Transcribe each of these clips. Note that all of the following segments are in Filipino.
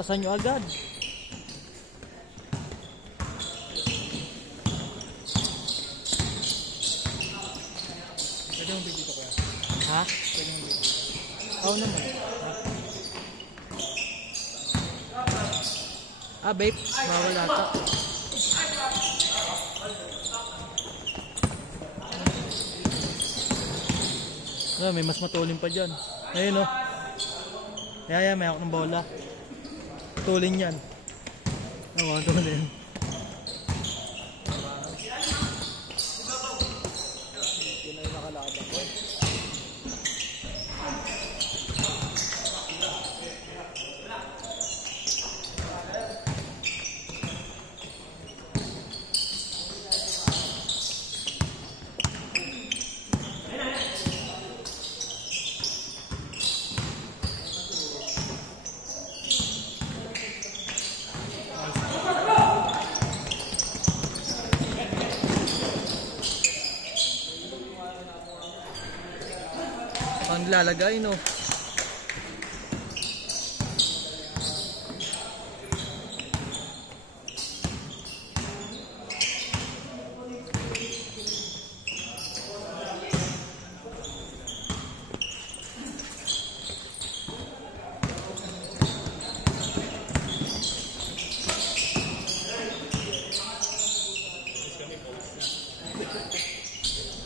Butasan nyo agad. Pwede mong bigyan ko kaya? Ha? Pwede mong bigyan ko. Oo naman. Ah, babe. Bawal ata. Ah, may mas matulin pa dyan. Ayun, oh. Kaya may ako ng bola. Tulin yan. Oo, tulin. Yun na yung nakalaban ko. Pang lalagay, no?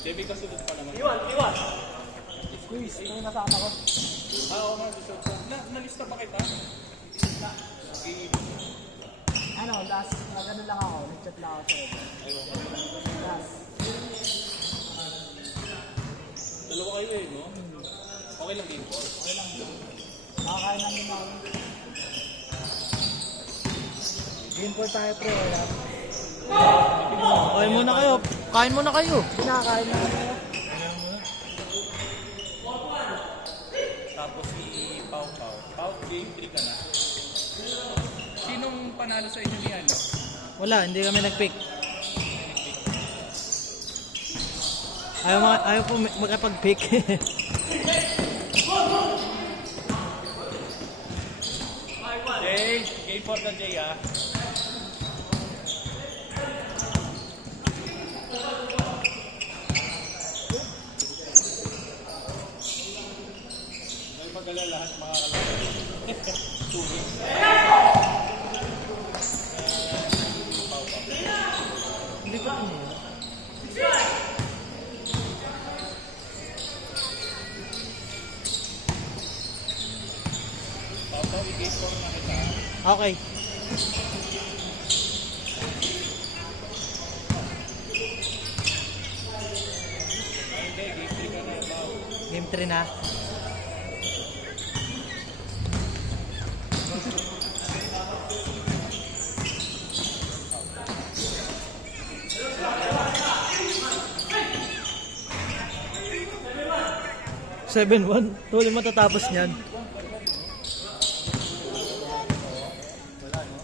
Debbie, kasunod pa naman. Iwan! Squeeze, ito yung nasama ko. Oo nga, gusto ko. Nalista ba kita? Ano, last, magano lang ako, nag-chat lang ako sa last. Dalawa kayo eh, no? Okay lang din po? Okay lang. Makakain namin ako. Game po tayo, pre. Kain muna kayo. Kain muna kayo. Kinakain namin ako. Tapos si Pau Pau. Pau, game 3 ka na. Sinong panalo sa inyo ni ano? Wala, hindi kami nag-pick. Ayaw po magkapag-pick. Jay, game 4 na Jay ah. May magala lahat makakalaban. Tubig. Hindi ko ano. Pau Pau, i-game 4 na kita. Okay. Hindi, game 3 ka na Pau. Game 3 na. Seven one. Tuloy matatapos niyan. Wala no?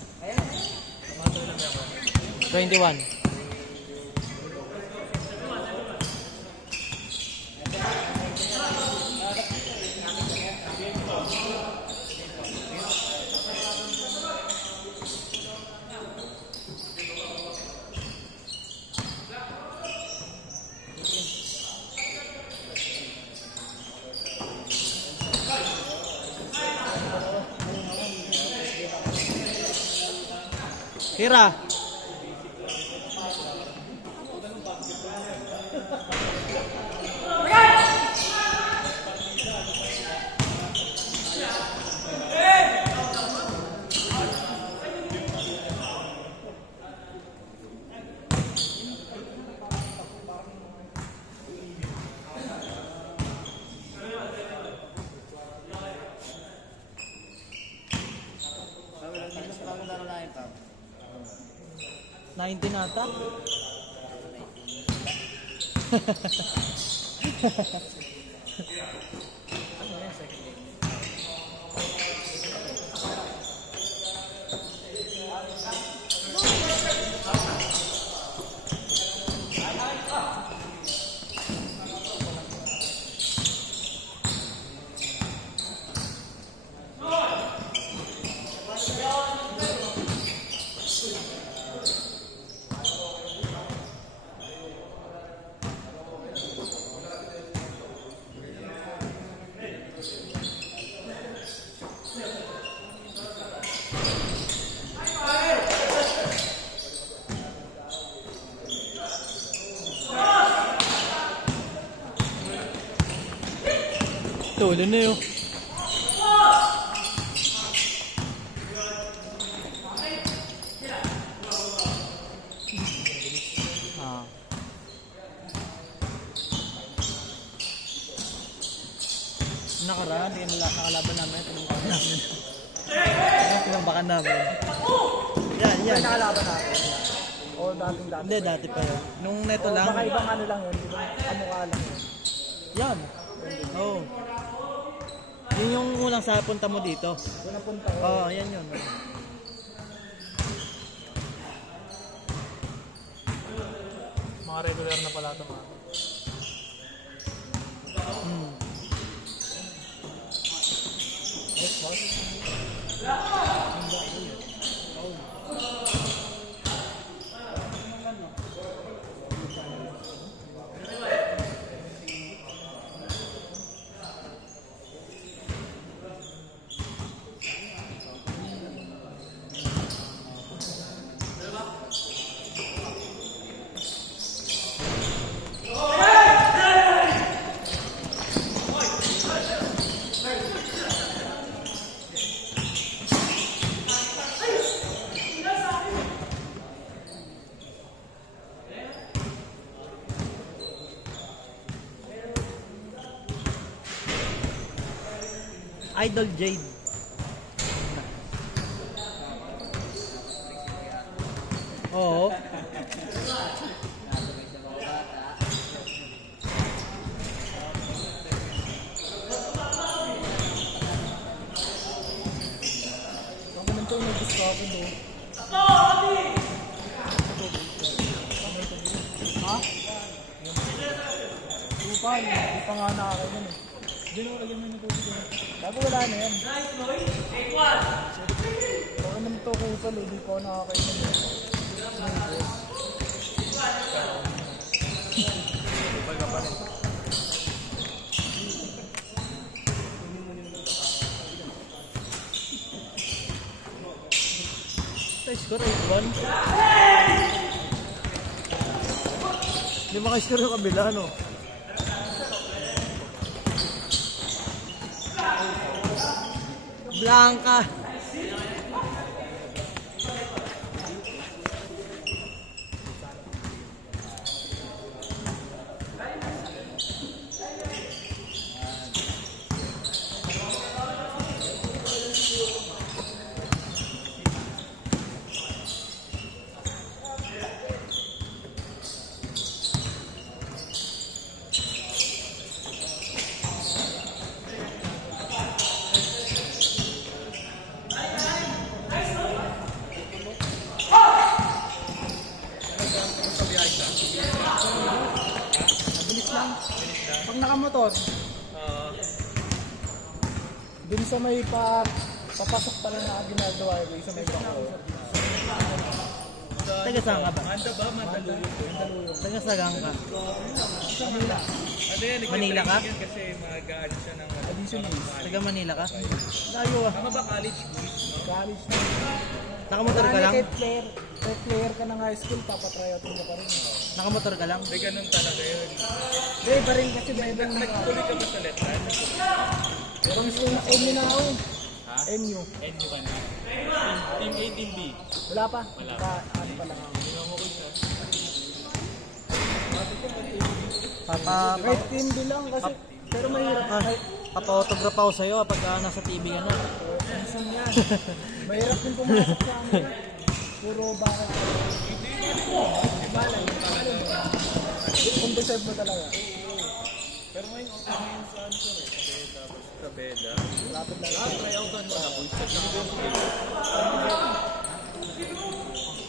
21. Tira. Bago laro na yun, Pam. 19 ata. Ano yan, second game? Galing na yun. Ah. Nakaraan, hindi nakalaban namin. Tinambakan namin. Tinambakan namin. Yan, yan. May nakalaban natin. O dating dati. Hindi, dati pa yun. Nung neto O lang. baka ibang ano lang yun. Kamukha lang yun. Yan. Oo. Oh. Yun yung unang sa punta mo dito. Doon ang punta ko. Oo, yan yun. Mga regular na pala ito mga. Hmm. Yes, boss. Idol Jade. Oo. Ang ganun to, may gusto ako doon. Ha? Lupa, hindi pa nga nakakailan eh. Hindi na lagyan mo yung tubig doon. Bago wala na yan. Baka naman ito kupal eh, hindi pa ako nakakailan eh. Kupal ka pa rin. Score 8-1. Hindi maka-score yung kabila, no? Blanca. Pag nakamotor, dun sa may papasok pala na ginagawa yung sa may bako. Taga saan ka ba? Manda ba? Mandaluyong. Taga sagang ka? Manila. Ano yan? Manila ka? Yan kasi mag-ano siya ng Additional. Taga Manila ka? Layo ah. Tama ba college quiz, no? College na. Nakamotor ka lang? Kahit player ka ng high school, papatryotin ka pa rin. Nakamotor ka lang? May ganun talaga yun. Hindi, iba rin kasi may ibang Nagtuloy ka ba sa letran? Pero gusto na MU na ako. Ha? MU. NU ka na. Team A, Team B. Wala pa. Ano pa lang ako. Kahit team B lang kasi. Pero mahirap. Papa-autograph ako sa'yo pag nasa TV ka na. Minsan yan. Mahirap din pumasok sa amin. Puro baka. Balay. Kung deserve mo talaga. Pero ngayon, okay na yun sa answer eh. Sa Beda. Lapit lang. Try out on mga bullshit na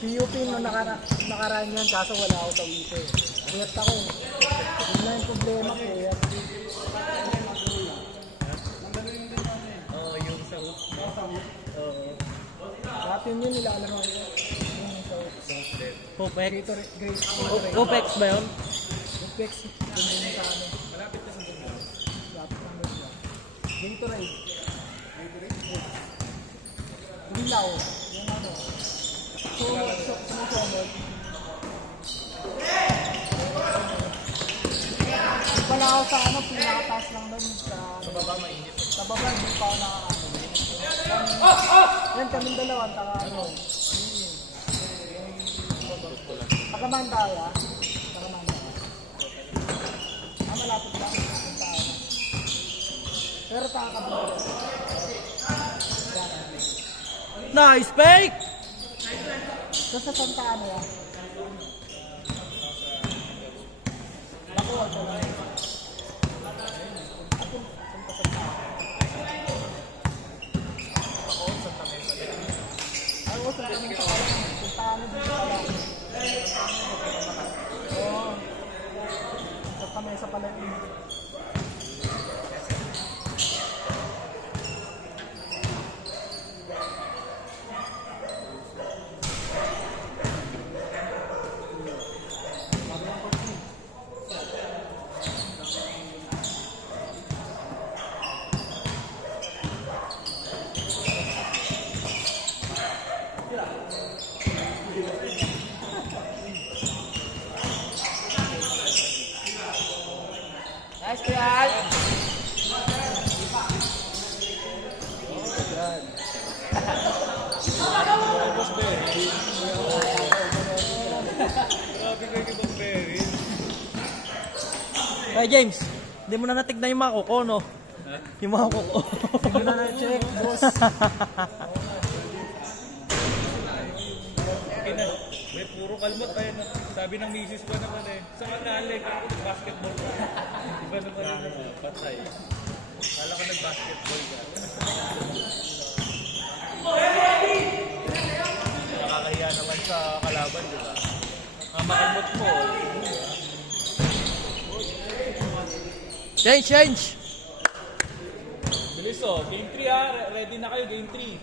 PUP nung nakaraan yan, kaso wala ako sa WIPE. Kuyat ako. Yun na yung problema ko. Oo, yung sa hook. Oo. Dati yun nilalaro ko. Yung sa Popex? Great. Popex ba yun? Upex. Dun yung sa ano. Malapit ka sa dulo. Lapit lang doon siya. Gatorade. Ilaw. Yung ano. Sumusunod. lang ako sa ano, pinakataas lang doon sa baba mainit. sa baba, hindi pa ako nakakaano. Yan, kaming dalawa, taka ano. Takamandaya. Takamandaya. Malapit lang. Pero takakabalo. Nice fake! So sa Santa Ana yan. Ako, ito lang. Sa pala yun. Nice try. Hey James, hindi mo na natignan yung mga kuko, no? Yung mga kuko. Hindi na na-check, boss. May puro kalmot tayo na. Sabi ng misis ko naman eh. Sa Manalik, ako nag-basketball ka. Iba naman yung patay. Kala ko nag-basketball ka. Nakakahiya naman sa kalaban, di ba? Ang makalmot mo. Change! Bilis oh. Game 3 ha. Ready na kayo, game 3.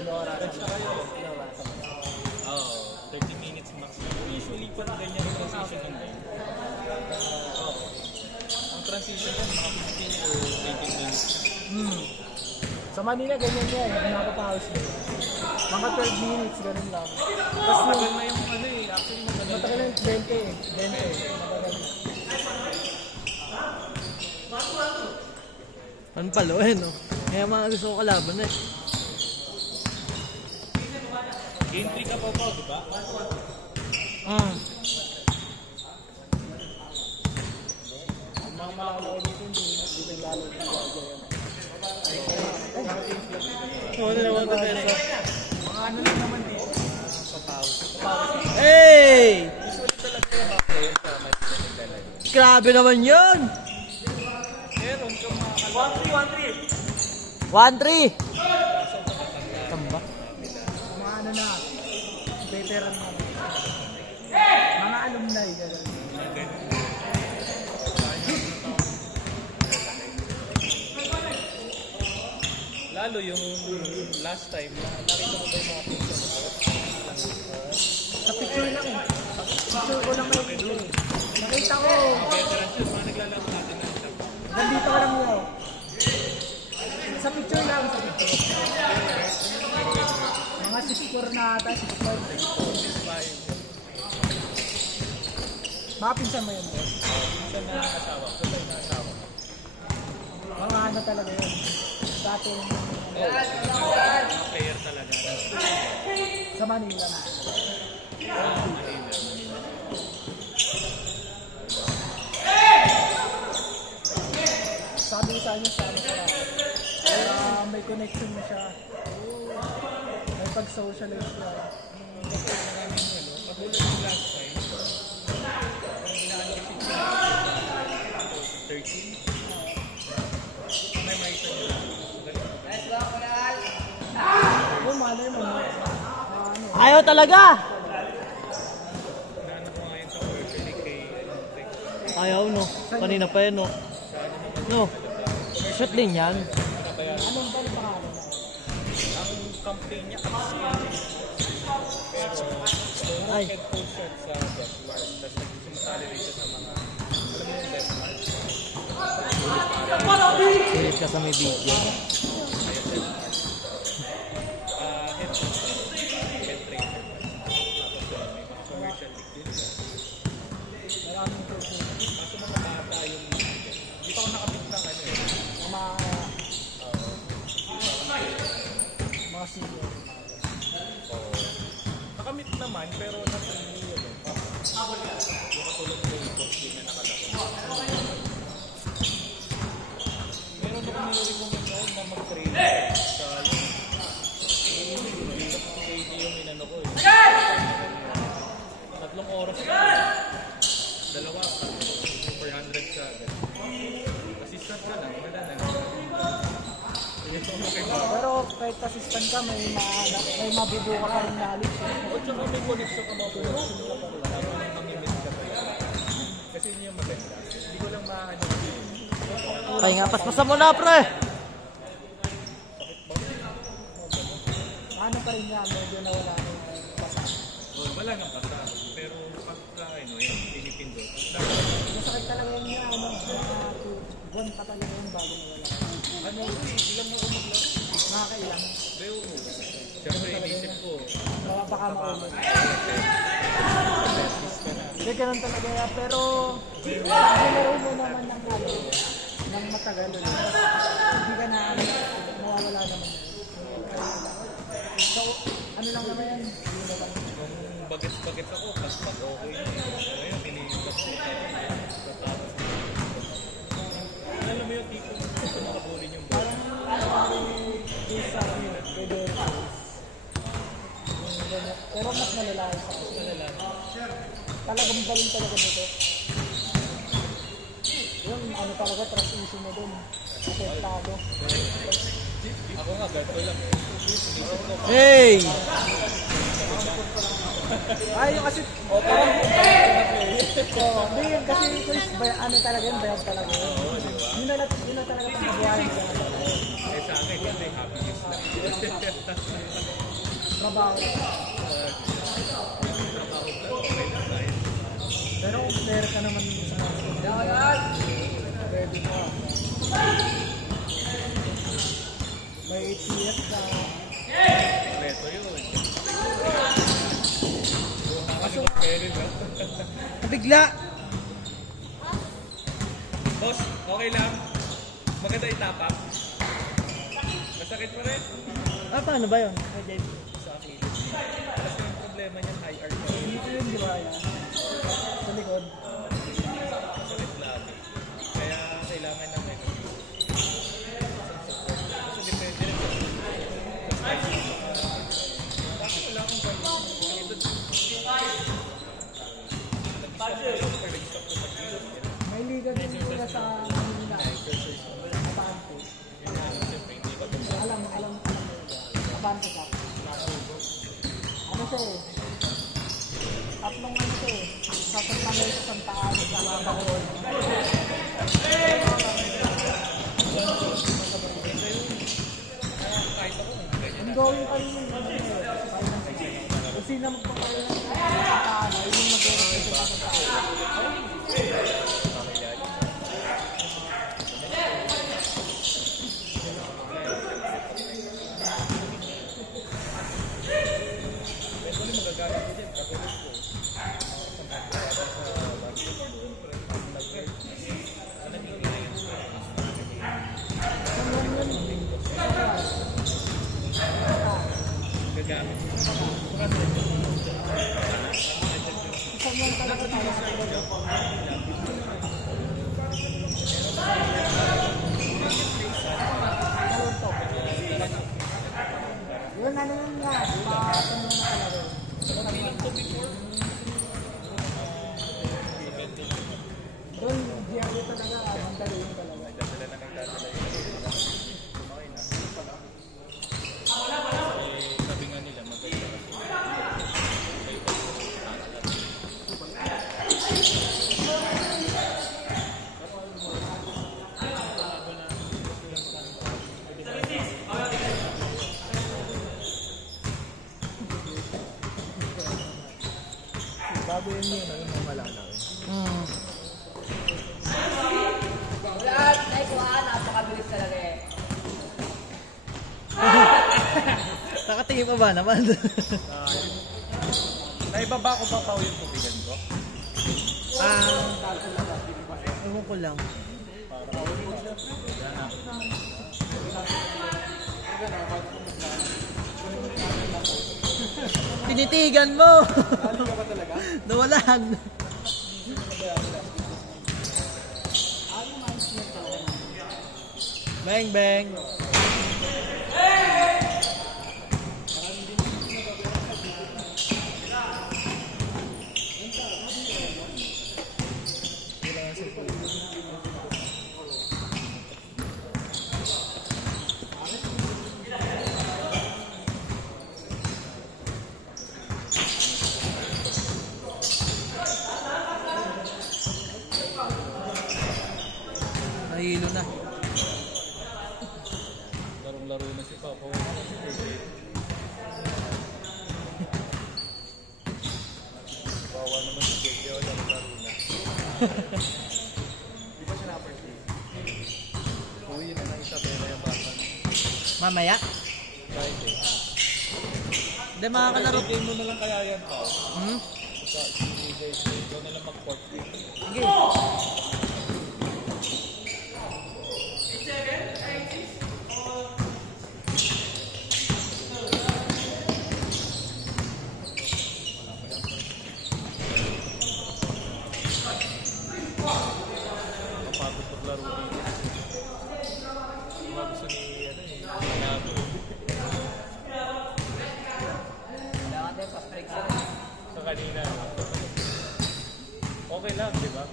Ready na kayo. Oh, 30 minutes maximum. Usually, pati ganyan yung transition ng game. Ang transition yan, mga 15 or 20 minutes. Sa Manila, ganyan yan. Nakapapawis na. Mga 12 minutes, ganun lang. Tapos matagal na yung ano eh. Actually, Matagal na yung 20 eh. 20 eh. Matagal. Ano palo eh, no? Kaya mga gusto ko kalaban eh. Game 3 ka pa, di ba? Mga malakalaw dito, hindi naglalo ng Oo, dalawang pera. mga ano lang naman dito. Hey! Grabe naman yun! Meron kang mga 1-3! Tamba? Mga ano na, veteran na. Mga alumni, gano'n. lalo yung last time, nakita mo ba yung mga picture mo? Sa picture lang eh. Picture ko lang may picture eh. Nakita ko. Veterans yun, mga naglalaro natin na siya. Nandito ko lang yun. Sa picture lang, sa picture. Mga 6'4 na ata, 6'5. Mga pinsan mo yun, boss. Pinsan na asawa, sabay na asawa. Mga ano talaga yun. Dati yung Mga player talaga. sa Manila. Sabi sa inyo sa ano pala. Kaya may connection na siya. May pag-socialize siya. Pagulog yung last time, inaano si 13. May makita nyo. Yung malay mo, ano, Ayaw talaga! Inaano ko ngayon sa Orphan kay Ayaw, no? Kanina pa yun, no? No? Shoot din yan. anong ba yung pangalan? ang campaign niya pero Ay. head coach siya sa Denmark tapos sumasali rin siya sa mga alam mo yung Denmark Pilit ka sa may video. head trainer tapos may mga commercial league din Maraming coach. kaso mga bata yung senior. Oo. Nakamit naman, pero nasa yun. Yung katulad ko yung coach din na nakalaki. Meron ako nire-recommend noon na mag-training sa yung inano ko eh. 3 oras ka. 2 per 100 ka. Assistant ka lang, wala na. Pero kahit assistant ka, may mabubuka ka rin knowledge. O tsaka may connection ka mga connection ka pa rin. Habang mamimit ka pa rin. Kasi yun yung maganda. Hindi ko lang maano. Kaya nga, paspasan mo na, pre! Ano pa rin niya, medyo nawala ng basa. Wala nang basta. Pero pagka ano, yan, pinipindot. Masakit talaga yun niya, buwan pa talaga yun bago nawala. Ano, ilang na umaglaro? Nakakailang. Pero, siyempre inisip ko. Baka maulit. Hindi, ganun talaga yan. Pero, nilaro mo naman ng ng matagal. Hindi ka na, nawawala naman. So, ano lang naman yan? Kung bagets-bagets ako, mas pag okay na yun. Ngayon, pinilipas ko. Alam mo yung tipo mo makabulin yung ball. Pero mas malala sa talagang baling talaga nito. Yung ano talaga, trust issue mo dun. Apektado. Ako nga, ganito lang eh. Hey! Ay, yung kasi... Hindi yun, kasi Chris, ano talaga yun, bayad talaga yun. Yun na talaga pagkabuhayan nila. Eh sa akin, kasi happiness lang. Trabaho. Pero kung player ka naman sa ready ka. May 8 years ka. Reto yun. Kaso mag-pairin ba? Bigla! Boss, okay lang. Maganda itapap. Masakit pa rin. Paano ba yun? Sa akin. Kasi yung problema niya, high arch. Dito yun, di ba yan? Sa likod. Masakit lagi. Kaya kailangan namin. Kasi depende rin. Bakit wala akong gano'n? May liga din nila sa Manila. Abante. Alam. Abante ka. Ano siya eh? Tatlong ano siya eh. Sasang sa Santa Ana sa Bacoor. Ongoing pa rin yun. Kasi na magpapalala ng Santa Ana, yun yung mag-represent sa Santa Ana. Gagamit. Isang yan talaga tayo sa yun, ano yun nga, paano na kalaro. Doon, diyan talaga, ang dali yun talaga. Sabi nga nila, maganda. Bago yun yun, ano yung malala. Lahat, naikuhaan, napakabilis talaga eh. Nakatingin pa ba naman? Naibaba ko pa pa yung tubigan ko? Ewan ko lang. Tinitigan mo! Kali ka ba talaga? Nawalan! Bang bang! Nahilo na. Larong-laro na si Papa. Bawa naman si JJ. Larong-laro na. Di ba siya na-appreciate? Uy, yun na lang isa. Pero yung bata. Mamaya? Kahit eh. Hindi makakalaro. Game mo na lang kaya yan pa. Hmm? Sa JJ. Ikaw na lang mag-court. Sige. Mapagod maglaro dito. Mga gusto ni Yabo. Kailangan din pa-strike sila. Sa kanina. Okay lang, di ba?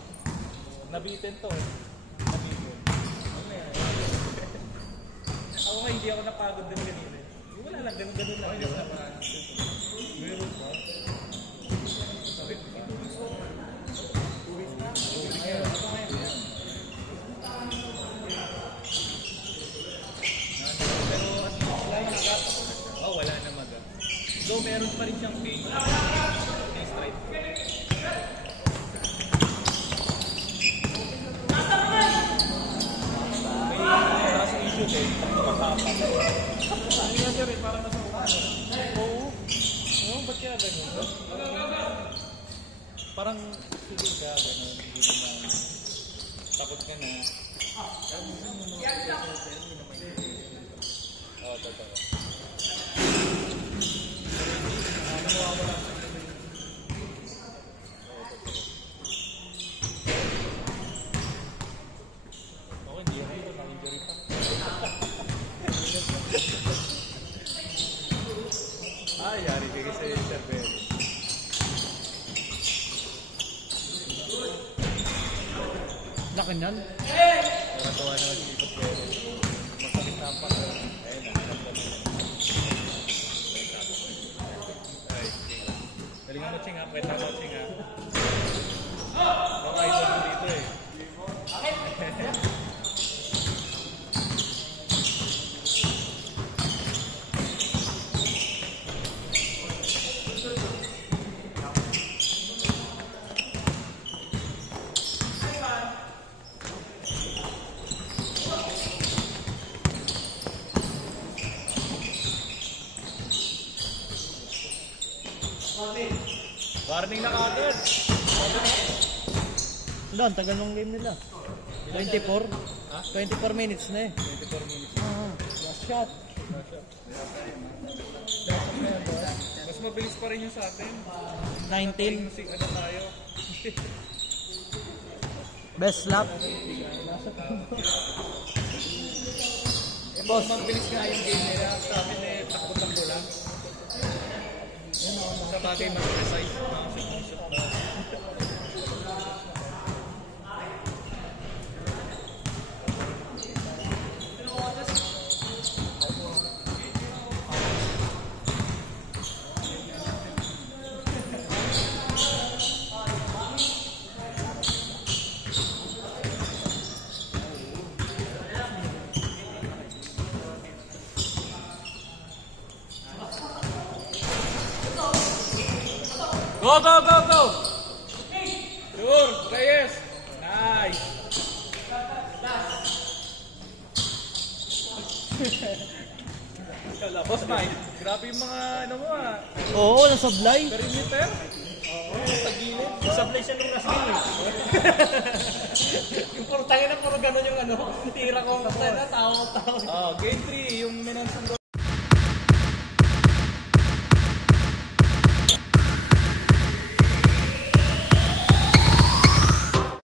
Nabitin to eh. Nabitin. Ako nga hindi ako napagod din kanina. Wala lang, ganun-ganun lang. Meron pa. Sabi ko, oh, wala na maga. So, meron pa rin siyang pay. Pay strike. May kaso issue din. Kapapapa. Ano yan sir eh? Parang nasa mukha. Oo. Oo, ba't kaya ganun? Parang sulit ka, ganun. Hindi naman. Takot ka na. Oo, totoo. Ako hindi ako ito, na-injury pa. Yari ka kasi Sir Ben. Laki niyan. Nakatawa naman si Ikot Pero. Masakit na ang pasa. Ayun, nakasabot na. Ay, galingan mo, Ching, ha? Pwede mo, Ching, ha? Mga idol mo dito, eh. Warning na kagad. Wala, ang tagal ng game nila. 24? 24 minutes na eh. 24 minutes. Last shot. Mas mabilis pa rin yung sa atin. 19. Kasi ano tayo. Best lap. Boss, mabilis nga yung game nila. Sa amin eh, takbo-takbo lang. Sa bagay mas precise. Go, go, go, go! Sure, Reyes! Nice! Boss Mike, grabe yung mga ano mo ah. Oo, nasablay. Perimeter? Oo, sa gilid. Sablay siya nung last game eh. Yung puro tangin na puro gano'n yung ano. Tira ko. Tao. Oh, game 3, yung minansang